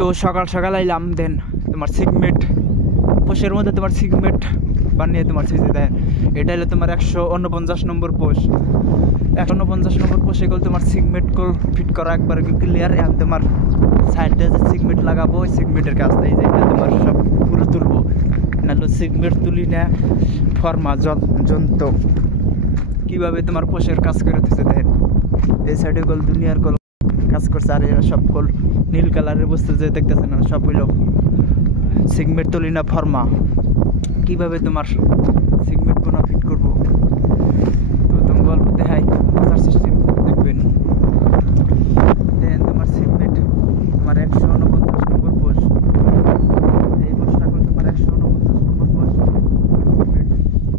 তো সকাল সকাল আইলাম, দেন তোমার সিগমেট পোষের মধ্যে তোমার সিগমেট বানিয়ে তোমার ছেঁচে দেয়। এটা হলো তোমার 149 নম্বর পোষ। 149 নম্বর পোষে গেল তোমার সিগমেট কল ফিট করা একবার ক্লিয়ার। এখন তোমার সাইডে যে সিগমেট লাগাবো ওই সিগমেটের কাজ এই যে এটা তোমার সব পুরো তুলবো, নাহলে সিগমেট তুলি না ফর্মা যন্ত্র কীভাবে তোমার পোষের কাজ করে দিচ্ছে দেখেন। এই সাইডে কল দুনিয়ার কল কাজ করছে, আর এরা সব কল নীল কালারের বস্তু যে দেখতেছে না সবগুলো সিগমেট তুলি না ফর্মা কীভাবে তোমার সিগমেট বোনা ফিট করবো। তো তোমার গল্প দেখাই মজার সিস্টেম দেখবেন। দেন তোমার সিগমেট তোমার 149 নম্বর পোষ, এই পোষটা করলে তোমার 149 নম্বর পোষ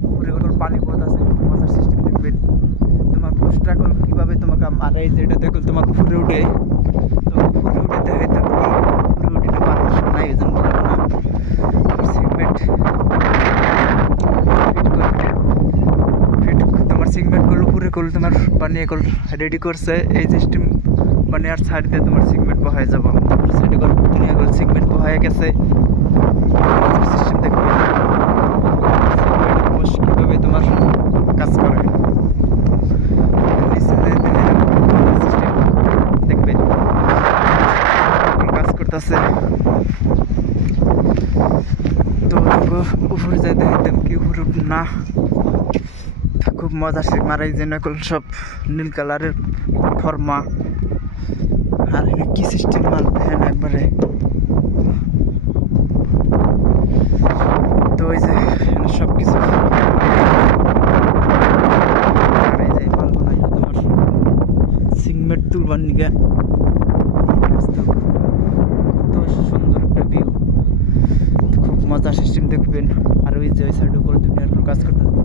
উপরে পানি পথ আছে। মজার সিস্টেম দেখবেন তোমার পোষটা করলে কীভাবে তোমাকে আর এই যেটা দেখো তোমার উপরে উঠে দেখে উপরে উঠে পারমিশন নাই, এই জন্য না সিগমেট তোমার সিগমেট করলো পুরে করলো তোমার বানিয়ে করল রেডি করছে এই সিস্টেম মানে। আর সাইড দিয়ে তোমার সিগমেট বহায় যাবো, তারপরে সাইডে করল দুনিয়া করল সিগমেট বহায় গেছে। সিস্টেম দেখবে কীভাবে তোমার কাজ করে দেখবে কাজ করতেছে। তো উপরে যাই দেখাইতাম কি উপরে না, খুব মজা সে মারাই যে নকল সব নীল কালারের ফর্মা। আর কি সিস্টেম মাল দেখেন একবারে। তো ওই যে সব কিছু মাল বানাইলো তোমার সিগমেট তুলবার নিগে। কত সুন্দর একটা ভিউ, খুব মজা সিস্টেম দেখবেন। আর ওই যে ওই সাইড করে দুনিয়ার কাজ করতেছে